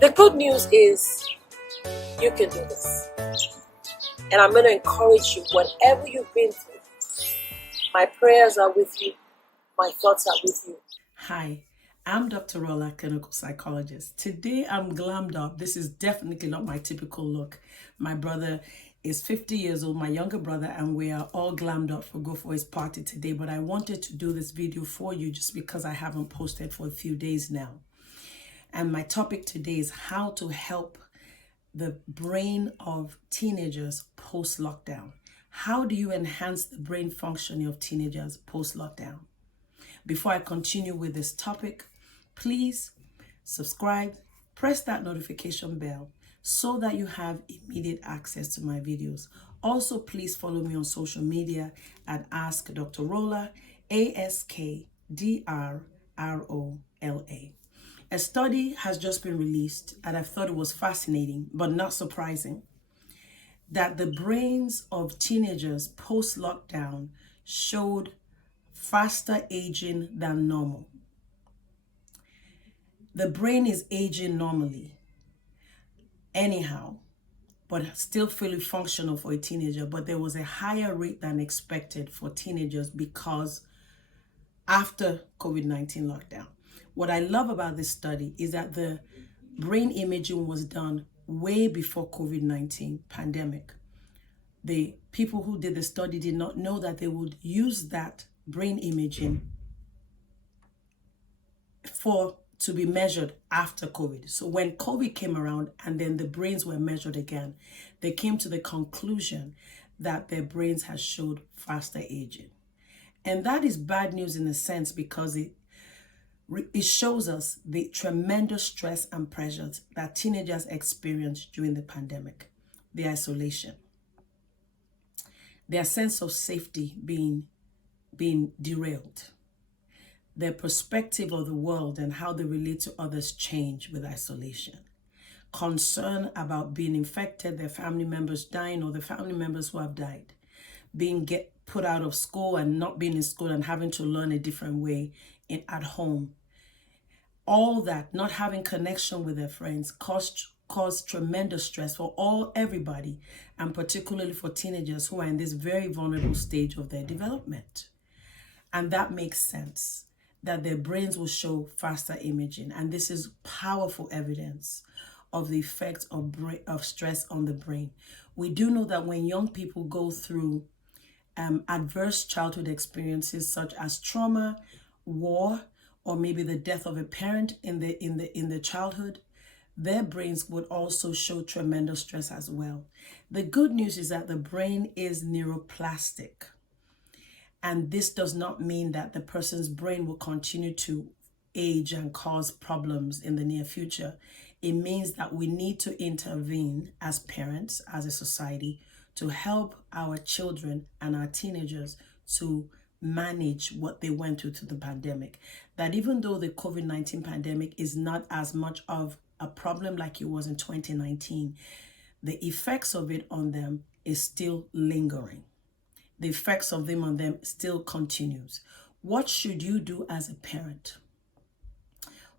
The good news is you can do this. And I'm going to encourage you, whatever you've been through, my prayers are with you. My thoughts are with you. Hi, I'm Dr. Rolla, clinical psychologist. Today I'm glammed up. This is definitely not my typical look. My brother is 50 years old, my younger brother, and we are all glammed up for go for his party today. But I wanted to do this video for you just because I haven't posted for a few days now. And my topic today is how to help the brain of teenagers post-lockdown. How do you enhance the brain functioning of teenagers post-lockdown? Before I continue with this topic, please subscribe, press that notification bell so that you have immediate access to my videos. Also, please follow me on social media at Ask Dr. Rolla, AskDrRolla. A study has just been released, and I thought it was fascinating, but not surprising, that the brains of teenagers post-lockdown showed faster aging than normal. The brain is aging normally, anyhow, but still fully functional for a teenager, but there was a higher rate than expected for teenagers because after COVID-19 lockdown. What I love about this study is that the brain imaging was done way before COVID-19 pandemic. The people who did the study did not know that they would use that brain imaging to be measured after COVID. So when COVID came around and then the brains were measured again, they came to the conclusion that their brains had showed faster aging. And that is bad news in a sense because it shows us the tremendous stress and pressures that teenagers experienced during the pandemic, the isolation, their sense of safety being derailed, their perspective of the world and how they relate to others change with isolation, concern about being infected, their family members dying or the family members who have died, being put out of school and not being in school and having to learn a different way at home. All that, not having connection with their friends, caused tremendous stress for everybody, and particularly for teenagers who are in this very vulnerable stage of their development. And that makes sense, that their brains will show faster imaging. And this is powerful evidence of the effects of stress on the brain. We do know that when young people go through adverse childhood experiences such as trauma, war, or maybe the death of a parent in the childhood, their brains would also show tremendous stress as well. The good news is that the brain is neuroplastic. And this does not mean that the person's brain will continue to age and cause problems in the near future. It means that we need to intervene as parents, as a society, to help our children and our teenagers to manage what they went through the pandemic. That even though the COVID-19 pandemic is not as much of a problem like it was in 2019, the effects of it on them is still lingering. The effects of them on them still continues. What should you do as a parent?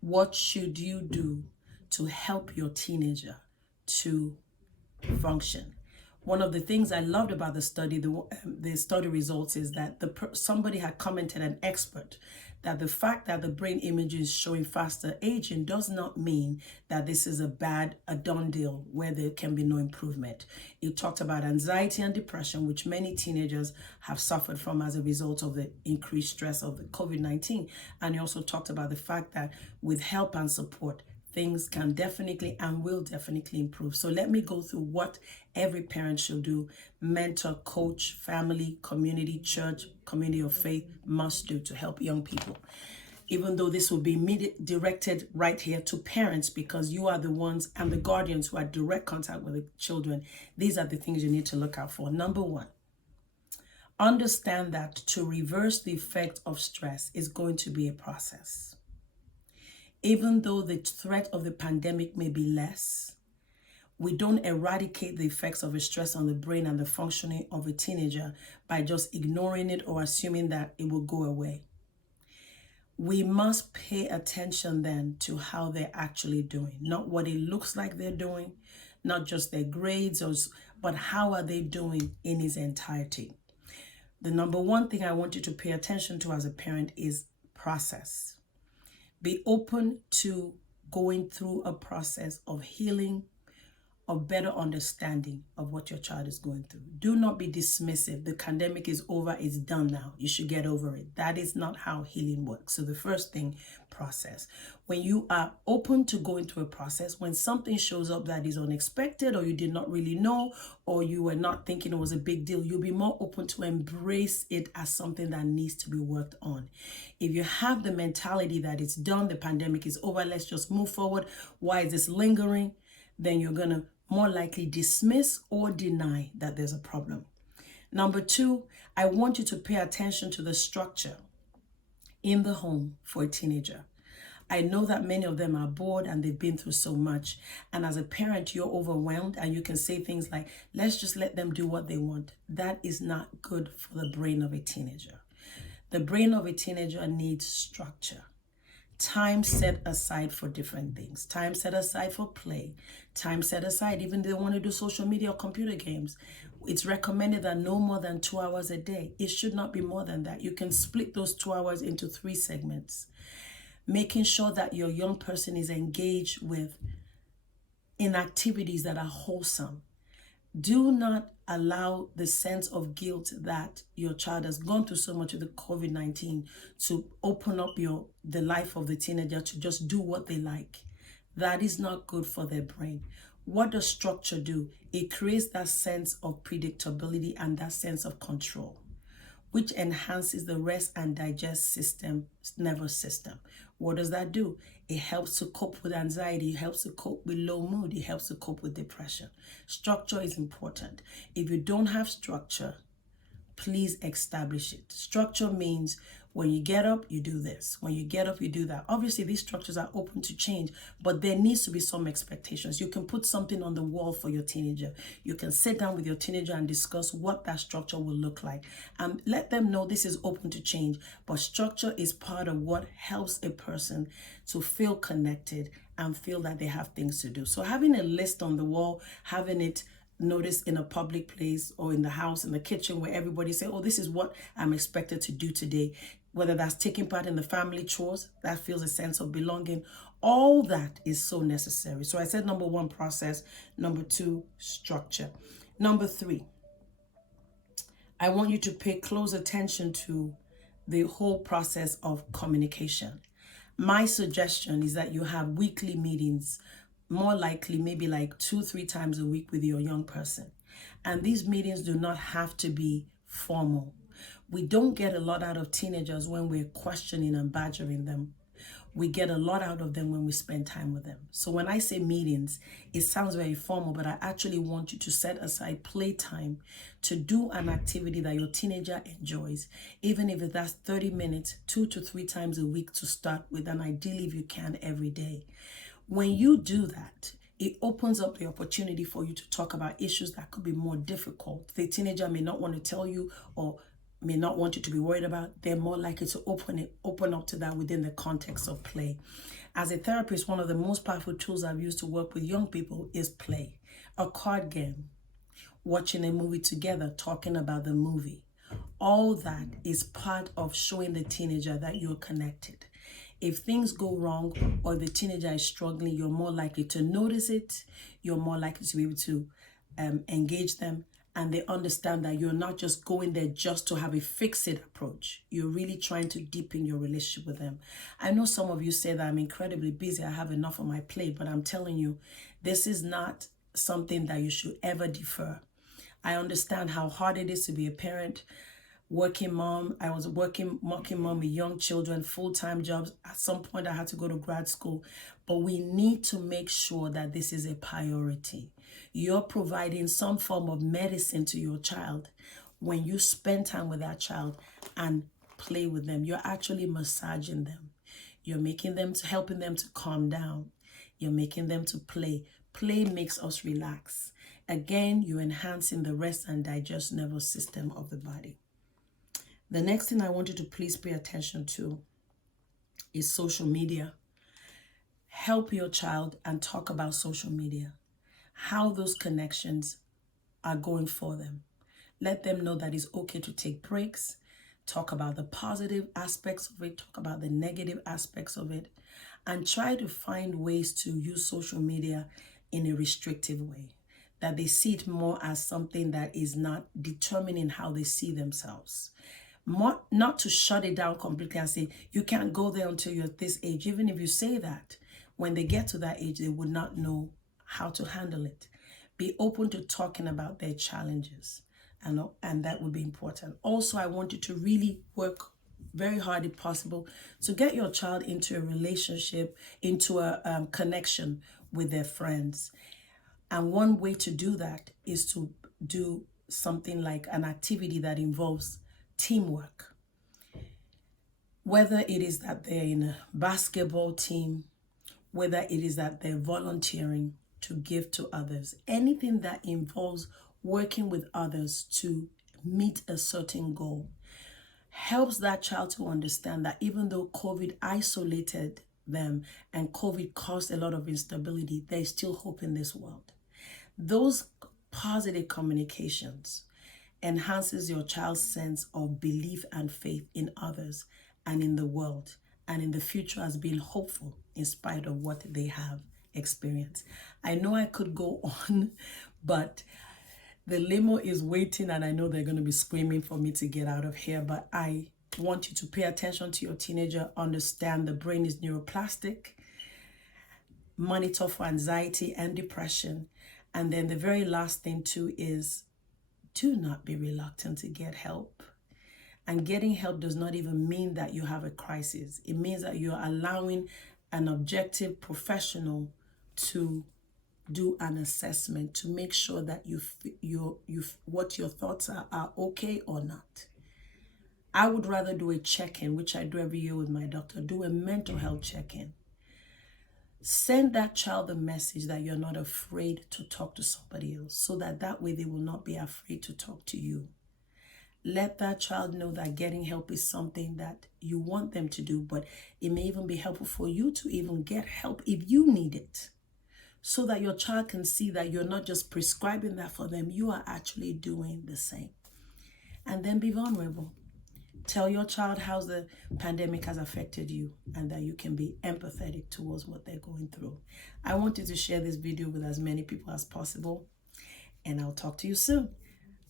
What should you do to help your teenager to function? One of the things I loved about the study, the study results, is that somebody had commented, an expert, that the fact that the brain imaging is showing faster aging does not mean that this is a done deal where there can be no improvement. It talked about anxiety and depression, which many teenagers have suffered from as a result of the increased stress of the COVID-19. And he also talked about the fact that with help and support, things can definitely and will definitely improve. So let me go through what every parent should do, mentor, coach, family, community, church, community of faith must do to help young people. Even though this will be directed right here to parents because you are the ones and the guardians who are direct contact with the children, these are the things you need to look out for. Number one, understand that to reverse the effect of stress is going to be a process. Even though the threat of the pandemic may be less, we don't eradicate the effects of a stress on the brain and the functioning of a teenager by just ignoring it or assuming that it will go away. We must pay attention then to how they're actually doing, not what it looks like they're doing, not just their grades, but how are they doing in its entirety. The number one thing I want you to pay attention to as a parent is process. Be open to going through a process of healing, of better understanding of what your child is going through. Do not be dismissive. The pandemic is over. It's done now. You should get over it. That is not how healing works. So the first thing, process. When you are open to going through a process, when something shows up that is unexpected or you did not really know or you were not thinking it was a big deal, you'll be more open to embrace it as something that needs to be worked on. If you have the mentality that it's done, the pandemic is over, let's just move forward, why is this lingering? Then you're going to more likely dismiss or deny that there's a problem. Number two, I want you to pay attention to the structure in the home for a teenager. I know that many of them are bored and they've been through so much. And as a parent, you're overwhelmed and you can say things like, let's just let them do what they want. That is not good for the brain of a teenager. The brain of a teenager needs structure. Time set aside for different things. Time set aside for play. Time set aside, even if they want to do social media or computer games. It's recommended that no more than 2 hours a day. It should not be more than that. You can split those 2 hours into 3 segments. Making sure that your young person is engaged in activities that are wholesome. Do not allow the sense of guilt that your child has gone through so much with the COVID-19 to open up the life of the teenager to just do what they like. That is not good for their brain. What does structure do? It creates that sense of predictability and that sense of control, which enhances the rest and digest nervous system. What does that do? It helps to cope with anxiety. It helps to cope with low mood. It helps to cope with depression. Structure is important. If you don't have structure, please establish it. Structure means when you get up, you do this. When you get up, you do that. Obviously, these structures are open to change, but there needs to be some expectations. You can put something on the wall for your teenager. You can sit down with your teenager and discuss what that structure will look like. And let them know this is open to change, but structure is part of what helps a person to feel connected and feel that they have things to do. So having a list on the wall, having it notice in a public place or in the house, in the kitchen, where everybody say, oh, this is what I'm expected to do today. Whether that's taking part in the family chores, that feels a sense of belonging. All that is so necessary. So I said number one, process. Number two, structure. Number three, I want you to pay close attention to the whole process of communication. My suggestion is that you have weekly meetings, more likely maybe like 2-3 times a week with your young person. And these meetings do not have to be formal. We don't get a lot out of teenagers when we're questioning and badgering them. We get a lot out of them when we spend time with them. So when I say meetings, it sounds very formal, but I actually want you to set aside playtime to do an activity that your teenager enjoys, even if that's 30 minutes, 2 to 3 times a week to start with, and ideally if you can every day. When you do that, it opens up the opportunity for you to talk about issues that could be more difficult. The teenager may not want to tell you or may not want you to be worried about. They're more likely to open up to that within the context of play. As a therapist, one of the most powerful tools I've used to work with young people is play. A card game, watching a movie together, talking about the movie. All that is part of showing the teenager that you're connected. If things go wrong or the teenager is struggling, you're more likely to notice it. You're more likely to be able to engage them, and they understand that you're not just going there just to have a fix-it approach. You're really trying to deepen your relationship with them. I know some of you say that I'm incredibly busy, I have enough on my plate, but I'm telling you, this is not something that you should ever defer. I understand how hard it is to be a parent, working mom. I was working mom with young children, full-time jobs. At some point I had to go to grad school, but we need to make sure that this is a priority. You're providing some form of medicine to your child. When you spend time with that child and play with them, you're actually massaging them. You're helping them to calm down. You're making them to play. Play makes us relax. Again, you're enhancing the rest and digest nervous system of the body. The next thing I want you to please pay attention to is social media. Help your child and talk about social media, how those connections are going for them. Let them know that it's okay to take breaks, talk about the positive aspects of it, talk about the negative aspects of it, and try to find ways to use social media in a restrictive way, that they see it more as something that is not determining how they see themselves. Not to shut it down completely and say, you can't go there until you're this age. Even if you say that, when they get to that age, they would not know how to handle it. Be open to talking about their challenges, and that would be important. Also, I want you to really work very hard, if possible, to get your child into a relationship, into a connection with their friends. And one way to do that is to do something like an activity that involves teamwork. Whether it is that they're in a basketball team, whether it is that they're volunteering to give to others, anything that involves working with others to meet a certain goal, helps that child to understand that even though COVID isolated them and COVID caused a lot of instability, there's still hope in this world. Those positive communications enhances your child's sense of belief and faith in others and in the world and in the future as being hopeful in spite of what they have experienced. I know I could go on, but the limo is waiting and I know they're going to be screaming for me to get out of here, but I want you to pay attention to your teenager, understand the brain is neuroplastic, monitor for anxiety and depression. And then the very last thing too is, do not be reluctant to get help. And getting help does not even mean that you have a crisis. It means that you're allowing an objective professional to do an assessment to make sure that what your thoughts are okay or not. I would rather do a check-in, which I do every year with my doctor, do a mental health check-in. Send that child a message that you're not afraid to talk to somebody else, so that way they will not be afraid to talk to you. Let that child know that getting help is something that you want them to do, but it may even be helpful for you to even get help if you need it, so that your child can see that you're not just prescribing that for them, you are actually doing the same. And then be vulnerable. Tell your child how the pandemic has affected you and that you can be empathetic towards what they're going through. I wanted to share this video with as many people as possible, and I'll talk to you soon.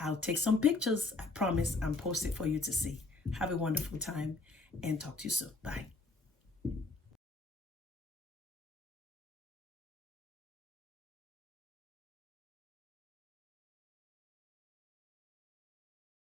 I'll take some pictures, I promise, and post it for you to see. Have a wonderful time and talk to you soon. Bye.